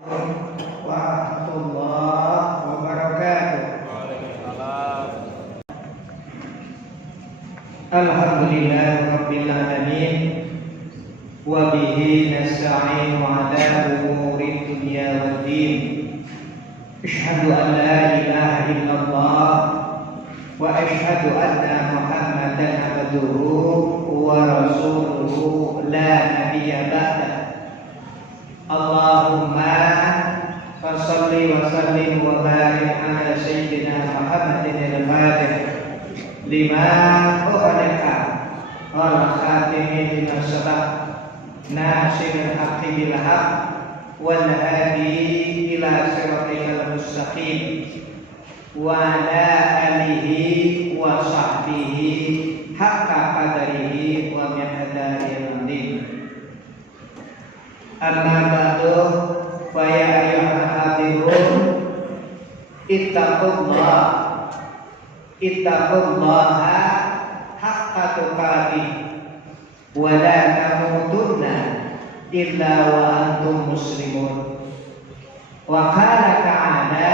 warahmatullahi wabarakatuh. Alhamdulillah rabbil alamin wa bihi nasta'inu ala umuri dunya waddin. Asyhadu an la ilaha illallah wa asyhadu anna Muhammadan abduhu wa rasuluhu la nabiyya ba'da. Allahumma salli wa sallim wa barik ala sayyidina Muhammadin al-Fatih lima ukhadaka wal khatimi lima sabaq nasiril haqqi bil haqq wal hadi ila siratikal mustaqim wa ala alihi wa sahbihi haqqa qadarihi wa miqdaril azim. Amma ba'du, fa ya ayyuhal hadirun ittaqullaha haqqa tuqatih wa la tamutunna illa wa antum muslimun. Wa qala ta'ala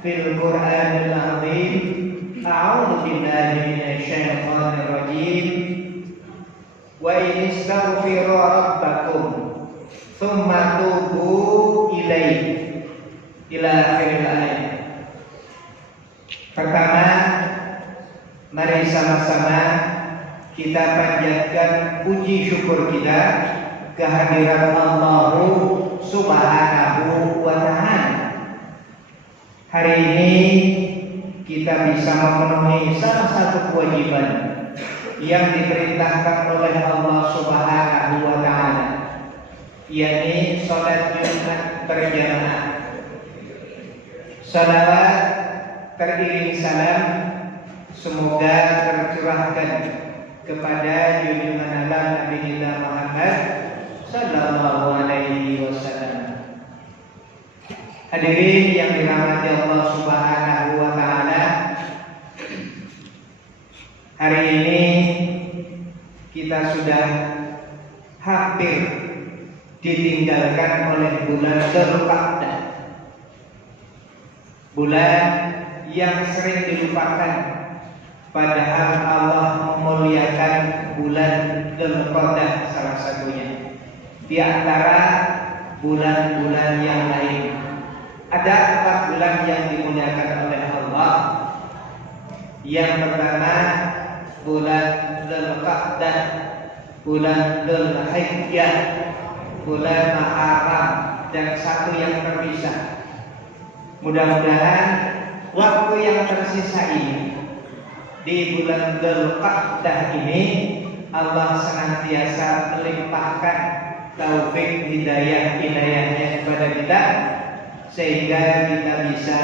fil Qur'anil 'azim, a'udzu billahi minasy syaithanir rajim, wa in istaghfiru rabbakum tsumma tubu ilaihi ila akhir ayat. Pertama, mari sama-sama kita panjatkan puji syukur kita kehadiran Allah Subhanahu wa ta'ala. Hari ini kita bisa memenuhi salah satu kewajiban yang diperintahkan oleh Allah Subhanahu wa ta'ala, yakni salat Jumat berjamaah. Salawat teriring salam semoga tercurahkan kepada junjungan alam Nabi kita Muhammad sallallahu alaihi wasallam. Hadirin yang dirahmati Allah Subhanahu wa taala, hari ini kita sudah hampir ditinggalkan oleh bulan Dzulqa'dah, bulan yang sering dilupakan, padahal Allah memuliakan bulan Dzulqa'dah salah satunya di antara bulan-bulan yang lain. Ada 4 bulan yang dimuliakan oleh Allah. Yang pertama bulan Dzulqa'dah, bulan Dzulhijjah, bulan Muharram, dan satu yang terpisah. Mudah-mudahan waktu yang tersisa ini di bulan Dzulqa'dah ini Allah senantiasa melimpahkan taufik hidayah-hidayahnya kepada kita, sehingga kita bisa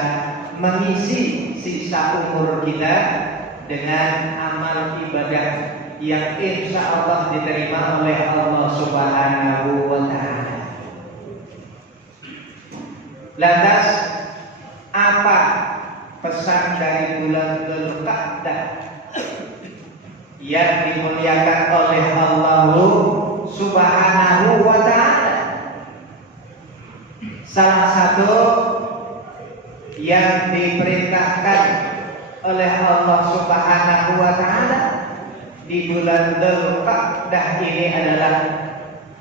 mengisi sisa umur kita dengan amal ibadah yang insya Allah diterima oleh Allah Subhanahu wa ta'ala. Lantas apa pesan dari bulan Dzulqa'dah yang dimuliakan oleh Allah Subhanahu wa ta'ala? Salah satu yang diperintahkan oleh Allah Subhanahu wa ta'ala di bulan Dzulqa'dah ini adalah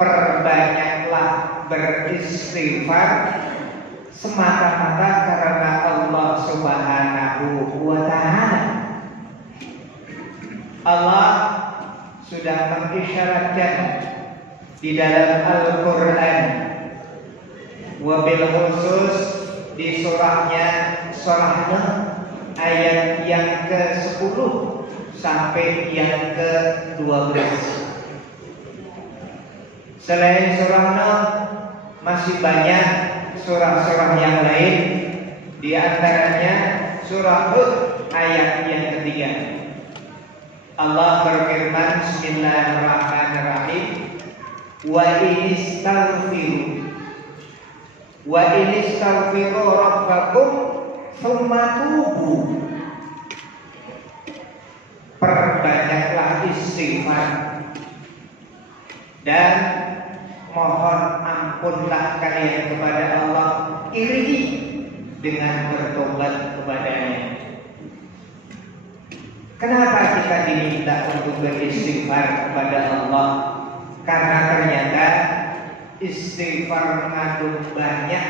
perbanyaklah beristighfar semata-mata karena Allah Subhanahu wa ta'ala. Allah sudah mengisyaratkan di dalam Al-Quran, wabil khusus di surahnya surah Nuh ayat yang ke-10 sampai yang ke-12. Selain surah Nuh masih banyak surah-surah yang lain, di antaranya surah Hud ayat yang ketiga. Allah berfirman, Bismillahirrahmanirrahim, wa inistaghfiru rabbakum tsumma tubu. Perbanyaklah istighfar dan mohon ampunlah kalian kepada Allah, iringi dengan bertobat kepadanya. Kenapa kita diminta untuk beristighfar kepada Allah? Karena ternyata istighfar mengandung banyak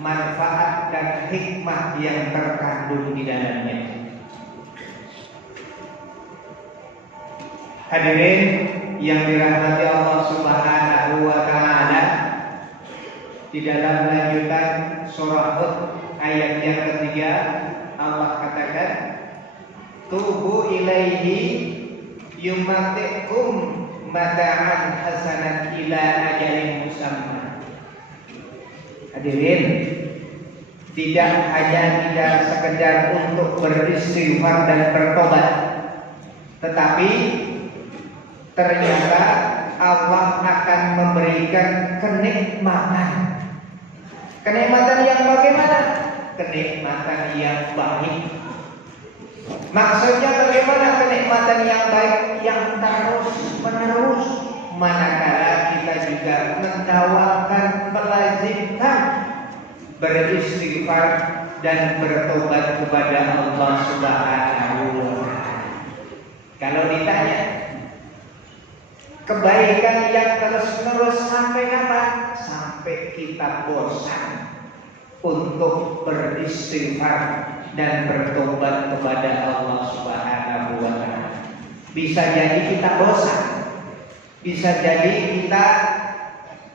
manfaat dan hikmah yang terkandung di dalamnya. Hadirin yang dirahmati Allah Subhanahu wa taala, di dalam lanjutan surah Hud ayat yang ketiga Allah katakan, tubu ilaihi yumatikum mata'an hasanat ila ajalin musamma. Hadirin, tidak hanya tidak sekedar untuk beristighfar dan bertobat, tetapi ternyata Allah akan memberikan kenikmatan. Kenikmatan yang bagaimana? Kenikmatan yang baik. Maksudnya bagaimana kenikmatan yang baik? Yang terus menerus, manakala kita juga mendawakan, melazimkan beristighfar dan bertobat kepada Allah Subhanahu wa taala. Kalau ditanya kebaikan yang terus-menerus sampai kapan? Sampai kita bosan untuk beristighfar dan bertobat kepada Allah Subhanahu wa taala. Bisa jadi kita bosan, bisa jadi kita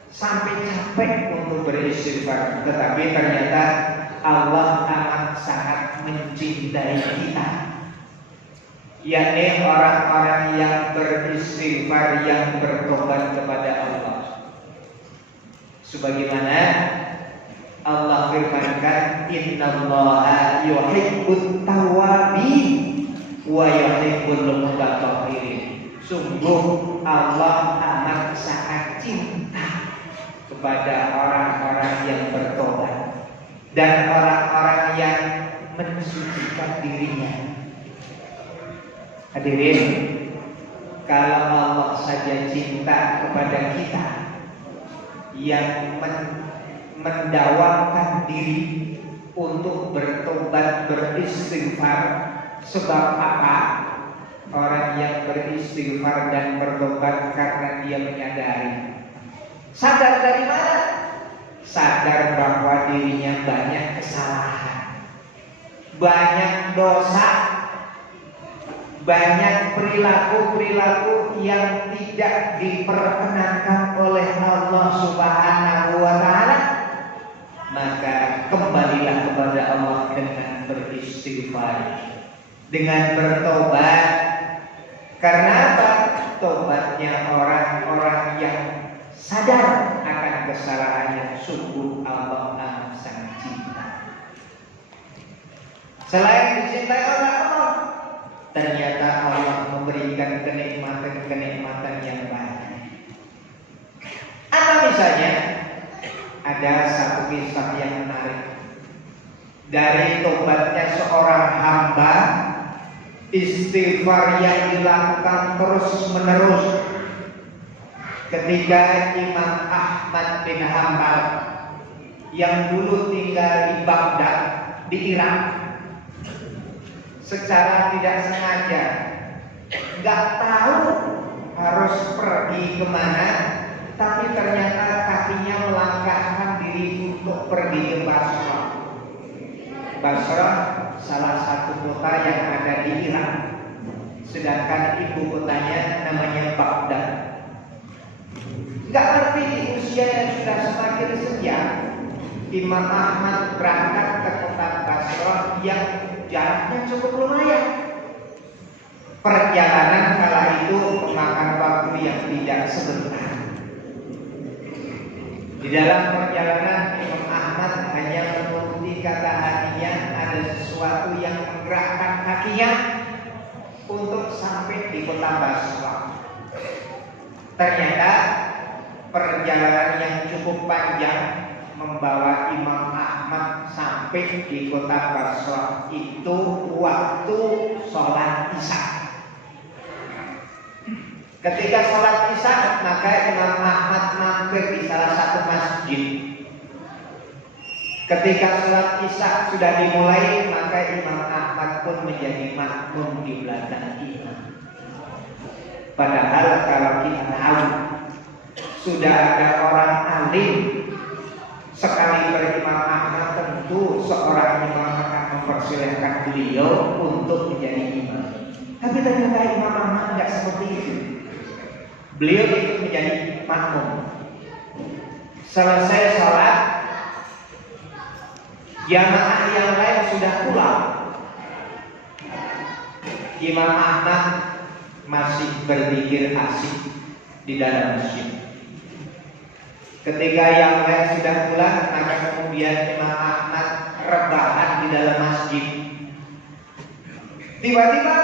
sampai capek untuk beristighfar, tetapi ternyata Allah amat sangat mencintai kita, yakni orang-orang yang beristighfar, yang bertobat kepada Allah. Sebagaimana Allah firmankan, innallaha yuhibbut tawwabin wa yuhibbul mutatahhirin. Sungguh Allah amat sangat cinta kepada orang-orang yang bertobat dan orang-orang yang mensucikan dirinya. Hadirin, kalau Allah saja cinta kepada kita yang mendawamkan diri untuk bertobat, beristighfar, sebab apa? Orang yang beristighfar dan bertobat karena dia menyadari. Sadar dari mana? Sadar bahwa dirinya banyak kesalahan, banyak dosa, banyak perilaku-perilaku yang tidak diperkenankan oleh Allah Subhanahu wa taala. Maka kembalilah kepada Allah dengan beristighfar, dengan bertobat. Karena apa? Tobatnya orang-orang yang sadar akan kesalahannya. Sungguh Allah amat sangat cinta. Selain dicintai oleh Allah, ternyata Allah memberikan kenikmatan-kenikmatan yang banyak. Apa misalnya? Ada satu kisah yang menarik dari tobatnya seorang hamba, istighfar yang dilakukan terus menerus ketika Imam Ahmad bin Hanbal yang dulu tinggal di Baghdad, di Irak, secara tidak sengaja nggak tahu harus pergi kemana, tapi ternyata kakinya melangkahkan diri untuk pergi ke Basrah. Basrah salah satu kota yang ada di Irak, sedangkan ibu kotanya namanya Baghdad. Nggak ngerti di usia yang sudah semakin senja, Imam Ahmad berangkat ke kota Basrah yang jaraknya cukup lumayan. Perjalanan kala itu memakan waktu yang tidak sebentar. Di dalam perjalanan Imam Ahmad hanya menuruti kata hatinya, ada sesuatu yang menggerakkan kakinya untuk sampai di kota Basrah. Ternyata perjalanan yang cukup panjang membawa Imam Ahmad sampai di kota Basrah itu waktu sholat Isya. Ketika sholat isya, maka Imam Ahmad mampir di salah satu masjid. Ketika sholat isya sudah dimulai, maka Imam Ahmad pun menjadi makmum di belakang imam. Padahal kalau kita tahu sudah ada orang alim sekali berimam Ahmad, tentu seorang imam akan mempersilahkan beliau untuk menjadi imam. Tapi ternyata Imam Ahmad tidak seperti itu. Beliau ikut menjadi makmum. Selesai sholat, jamaah yang lain sudah pulang. Imam Ahmad masih berzikir asik di dalam masjid. Ketika yang lain sudah pulang, maka kemudian Imam Ahmad rebahan di dalam masjid. Tiba-tiba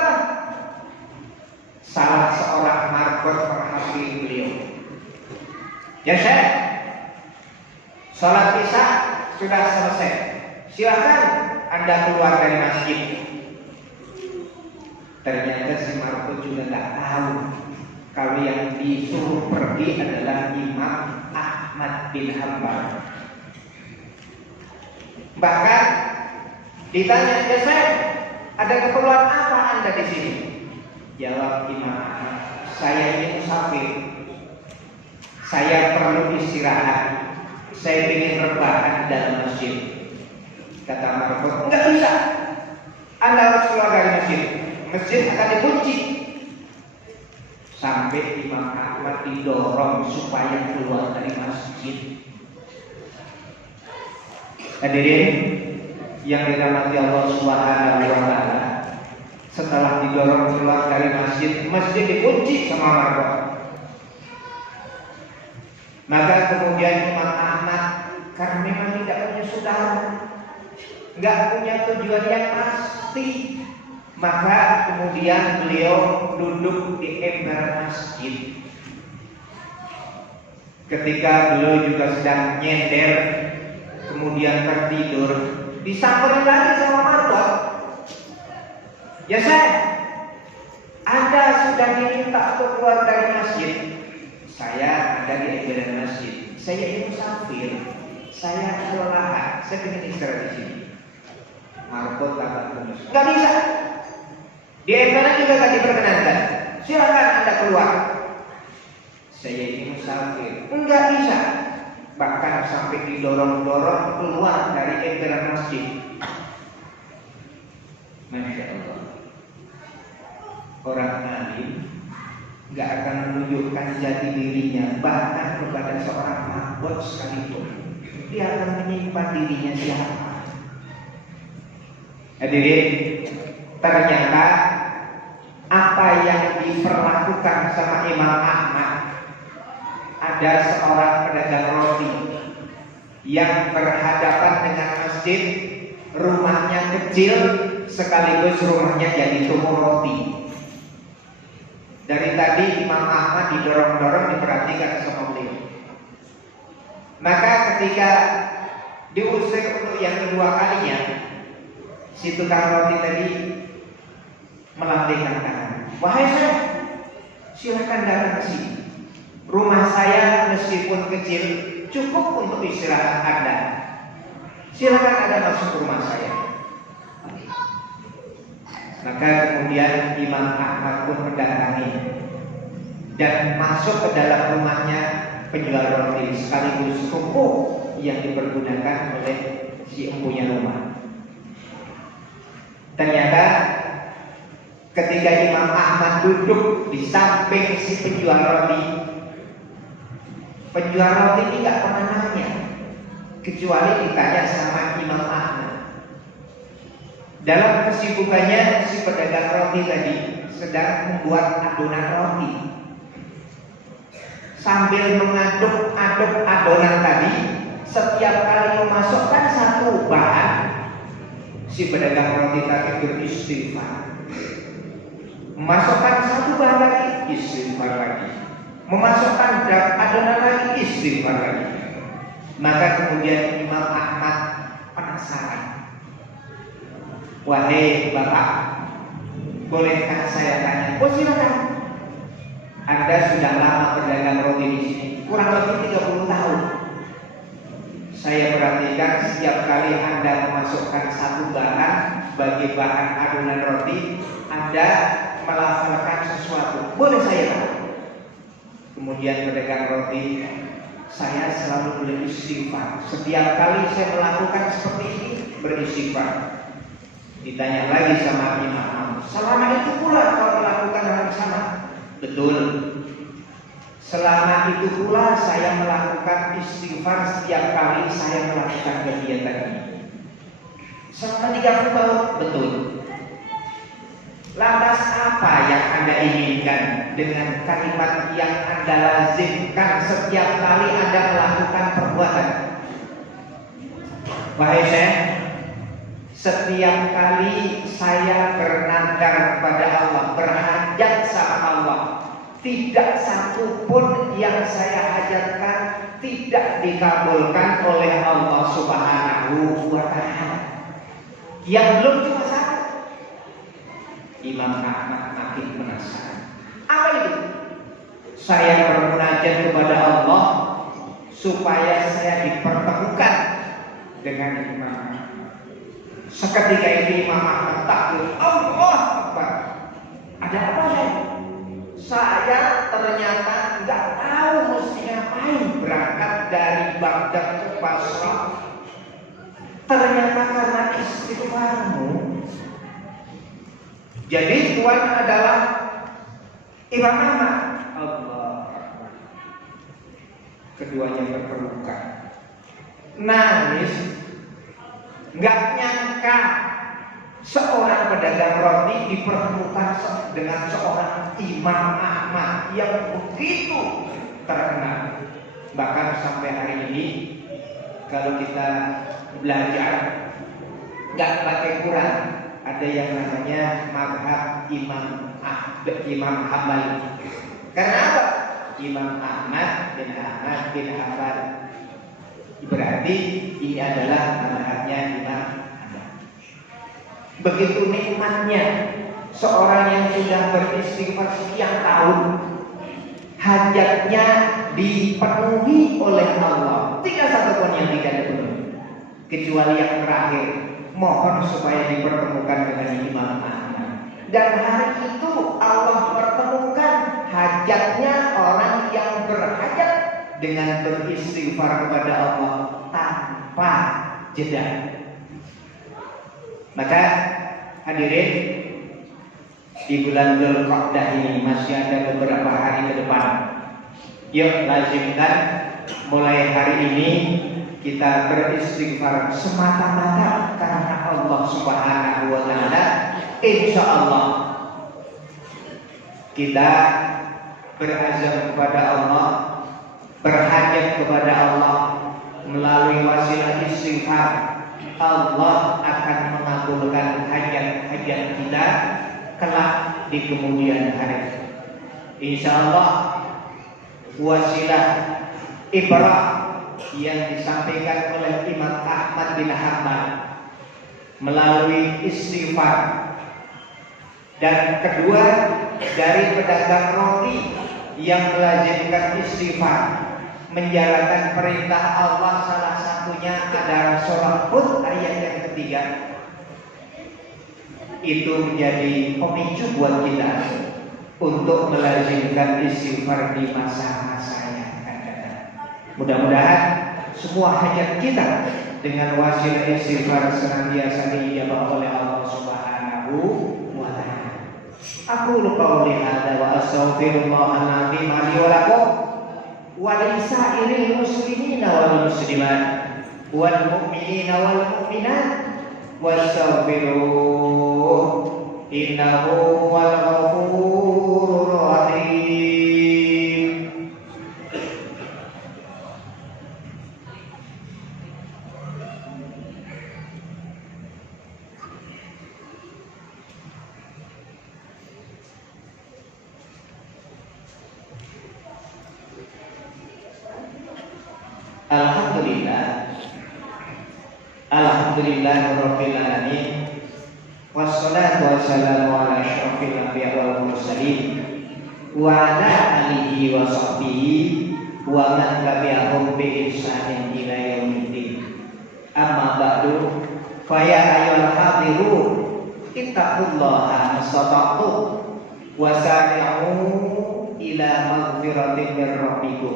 salah seorang marbot menghampiri beliau. Ya Syekh, sholat isya sudah selesai. Silakan Anda keluar dari masjid. Ternyata si marbot juga nggak tahu kalau yang disuruh pergi adalah Imam Ahmad bin Hanbal. Bahkan ditanya, ya Syekh, ada keperluan apa Anda di sini? Jawab Imam Ahmad, saya ini musafir, saya perlu istirahat, saya ingin rebahan dalam masjid. Kata marbot, enggak bisa, Anda harus keluar dari masjid. Masjid akan dikunci. Sampai Imam Ahmad didorong supaya keluar dari masjid. Hadirin yang dirahmati Allah Subhanahu wa taala, setelah didorong keluar dari masjid, masjid dikunci sama marbot. Maka kemudian Imam Ahmad, karena memang tidak punya saudara, nggak punya tujuan yang pasti, maka kemudian beliau duduk di ember masjid. Ketika beliau juga sedang nyender, kemudian tertidur, disamperin lagi sama marbot. Ya Syekh, Anda sudah diminta untuk keluar dari masjid. Saya ada di ember masjid. Saya ini musafir, saya kelelahan, saya ingin istirahat di sini. Marbot kata terus, nggak bisa. Di ember juga nggak diperkenankan. Silakan Anda keluar. Saya ini musafir, nggak bisa. Bahkan sampai didorong-dorong keluar dari ember masjid. Masya Allah. Orang alim nggak akan menunjukkan jati dirinya, bahkan kepada seorang marbot sekalipun. Dia akan menyimpan dirinya siapa. Hadirin, ternyata apa yang diperlakukan sama Imam Ahmad, ada seorang pedagang roti yang berhadapan dengan masjid, rumahnya kecil sekaligus rumahnya jadi toko roti. Dari tadi Imam Ahmad didorong-dorong, diperhatikan sama beliau. Maka ketika diusir untuk yang kedua kalinya, si tukang roti tadi melambaikan tangan. Wahai Syekh, silakan datang ke sini. Rumah saya meskipun kecil, cukup untuk istirahat Anda. Silakan Anda masuk ke rumah saya. Maka kemudian Imam Ahmad pun mendatangi dan masuk ke dalam rumahnya penjual roti sekaligus toko yang dipergunakan oleh si empunya rumah. Ternyata ketika Imam Ahmad duduk di samping si penjual roti ini nggak pernah nanya, kecuali ditanya sama Imam Ahmad. Dalam kesibukannya, si pedagang roti tadi sedang membuat adonan roti. Sambil mengaduk-aduk adonan tadi, setiap kali memasukkan satu bahan, si pedagang roti tadi beristighfar. Memasukkan satu bahan lagi, istighfar lagi. Memasukkan adonan lagi, istighfar lagi. Maka kemudian Imam Ahmad penasaran. Wahai Bapak, bolehkah saya tanya? Oh silakan. Anda sudah lama berdagang roti di sini, kurang lebih 30 tahun. Saya perhatikan setiap kali Anda memasukkan satu bahan sebagai bahan adonan roti, Anda melafalkan sesuatu. Boleh saya tahu? Kemudian pedagang roti, saya selalu beristighfar. Setiap kali saya melakukan seperti ini, beristighfar. Ditanya lagi sama imam, selama itu pula kau melakukan hal yang sama? Betul. Selama itu pula saya melakukan istighfar setiap kali saya melakukan kegiatan ini. Selama 30 tahun? Betul. Lantas apa yang Anda inginkan dengan kalimat yang Anda lazimkan setiap kali Anda melakukan perbuatan? Wahai Syekh, setiap kali saya bernadar kepada Allah, berhajat sama Allah, tidak satu pun yang saya hajatkan tidak dikabulkan oleh Allah Subhanahu wa Ta'ala. Yang belum cuma satu. Imam Ahmad makin penasaran. Apa itu? Saya bermunajat kepada Allah supaya saya dipertemukan dengan Imam Ahmad. Seketika itu Imam Ahmad takut. Allah Akbar. Ada apa ya? Saya ternyata nggak tahu mesti ngapain berangkat dari Baghdad ke Basrah. Ternyata karena istighfarmu. Jadi Tuhan adalah Imam Ahmad. Allah. Keduanya berpelukan, nangis. Nggak nyangka seorang pedagang roti dipertemukan dengan seorang Imam Ahmad yang begitu terkenal. Bahkan sampai hari ini kalau kita belajar nggak pakai Quran, ada yang namanya mazhab Imam Hambali. Karena apa? Imam Ahmad bin Hanbal. Berarti ini adalah mazhabnya Imam Ahmad. Begitu nikmatnya seorang yang sudah beristighfar sekian tahun, hajatnya dipenuhi oleh Allah. Tidak satu pun yang tidak dipenuhi, kecuali yang terakhir, mohon supaya dipertemukan dengan Imam Ahmad. Dan hari itu Allah pertemukan hajatnya orang yang berhajat dengan beristighfar kepada Allah tanpa jeda. Maka hadirin, di bulan Dzulqa'dah ini masih ada beberapa hari ke depan. Yuk lazimkan mulai hari ini kita beristighfar semata-mata karena Allah Subhanahu wa Ta'ala. Insya Allah kita berazam kepada Allah, berhajat kepada Allah melalui wasilah istighfar. Allah akan mengabulkan hajat-hajat kita kelak di kemudian hari. Insya Allah wasilah ibrah yang disampaikan oleh Imam Ahmad bin Hanbal melalui istighfar. Dan kedua, dari pedagang roti yang melazimkan istighfar, menjalankan perintah Allah, salah satunya adalah sholat Hud ayat yang ketiga. Itu menjadi pemicu buat kita untuk melazimkan istighfar di masa-masa yang akan datang. Mudah-mudahan semua hajat kita dengan wasilah istighfar senantiasa diijabah oleh Allah Subhanahu wa Ta'ala. Aku qauli hadza wa astaghfirullahal azim li wa lakum wa lisa'iril muslimina wal muslimat wal mu'minina wal mu'minat wastaghfiruh innahu wal ghafurur rahim. Alhamdulillahirabbil alamin wassalatu wassalamu ala asyrofil anbiya'i wal mursalin wa ala alihi wa sahbihi wa man tabi'ahum bi ihsanin ila yaumiddin. Amma ba'du, fa ya ayyuhal hadirun ittaqullaha mastata'tum wa sari'u ila maghfiratin min rabbikum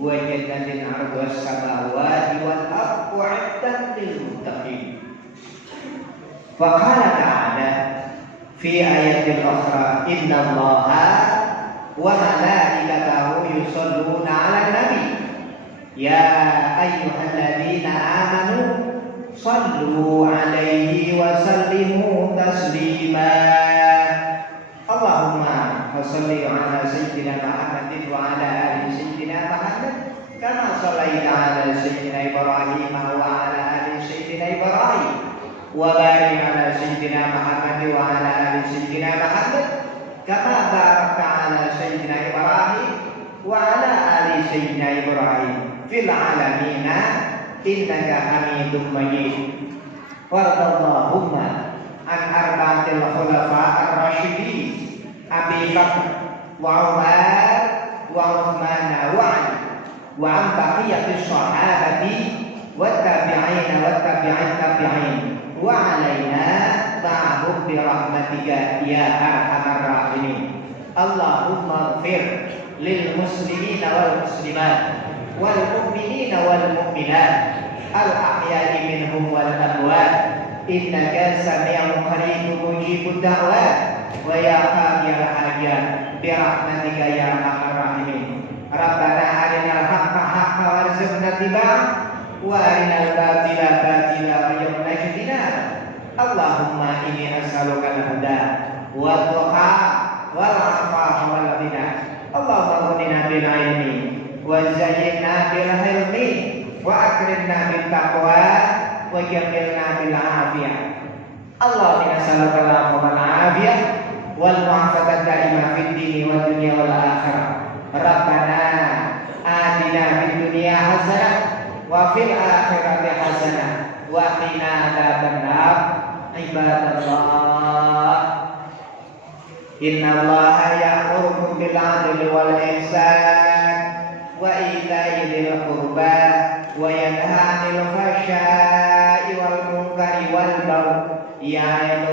wa jannatin 'arduhas samawati wal ardu 'iddat lil muttaqin. Wa qala ta'ala fi ayatil ukhra innallaha wa malaikatahu yusholluna 'alan nabi ya ayyuhalladzina amanu shallu 'alaihi wa sallimu taslima. Allahumma shalli 'ala sayyidina Muhammadin wa 'ala ali sayyidina Muhammad kama shallaita 'ala sayyidina Ibrahim wa 'ala ali sayyidina Ibrahim wa barik 'ala sayyidina Muhammad wa 'ala ali sayyidina Muhammad kama barakta 'ala sayyidina Ibrahim wa 'ala ali sayyidina Ibrahim fil 'alamin innaka Hamidum Majid. Warḍallahumma an arba'atil khulafa'ir rasyidin Abi Bakr wa Umar wa Uthman wa Ali wa an baqiyatis sahabati wat tabi'in wat tabi'in tabi'in wa 'alaina ma'hum bi rahmatika ya arhamar rahimin. Allahumma ighfir lil muslimina wal muslimat wal mu'minina wal mu'minat al ahya'i minhum wal amwat innaka sami'un qaribun mujibud da'wat wa ya qadiyal hajat bi rahmatika ya arhamar rahimin. Rabbana arinal haqqa haqqan warzuqna ittiba'ah wa arinal batila batila warzuqna ijtinabah. Allahumma inni as'aluka al-huda wa tuqa wal afafa wal ghina. Allahumma hdina bil ilmi wa zayyinna bil hilmi wa akrimna bil taqwa wa jammilna bil afiyah. Allahumma as'aluka al-afwa wal afiyah wal mu'afata daimah fid dini wad dunya wal akhirah. Rabbana atina fid dunya hasanah wa fil akhirati hasanah wa qina adzabannar. Ibadallah, innallaha ya'murukum bil 'adli wal ihsan wa ita'i dzil qurba wa yanha 'anil fahsya'i wal munkari wal baghi ya'idukum